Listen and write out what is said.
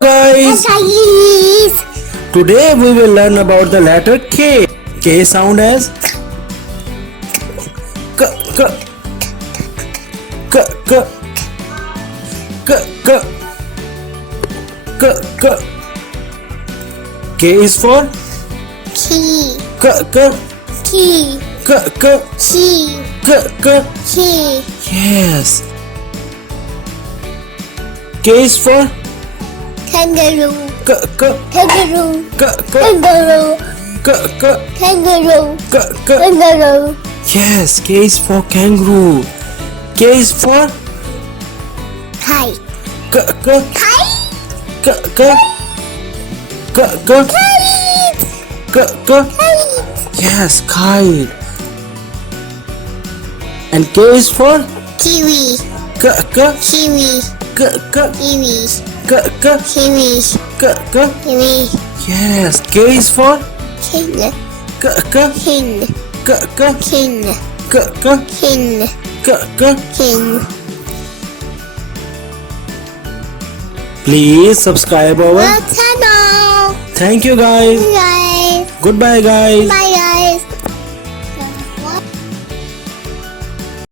Guys, today we will learn about the letter K. K sound as K K K K K K K K. K is for Key. K K Key. K K Key. K K. Key. Yes. K is for Kangaroo. K K Kangaroo. K K Kangaroo. K K Kangaroo. K K. Kangaroo. Yes, K is for kangaroo. K is for Kite. K K Kite. K K K K K K. Kite. Yes, kite. And K is for Kiwi. K K Kiwi. K K Kiwi. K K Kiwi. K K. Kiwi. Yes, K is for King. K K King. K K King. K K King. K K. King. Please subscribe our. Channel. Thank you guys. Guys. Goodbye guys. Bye.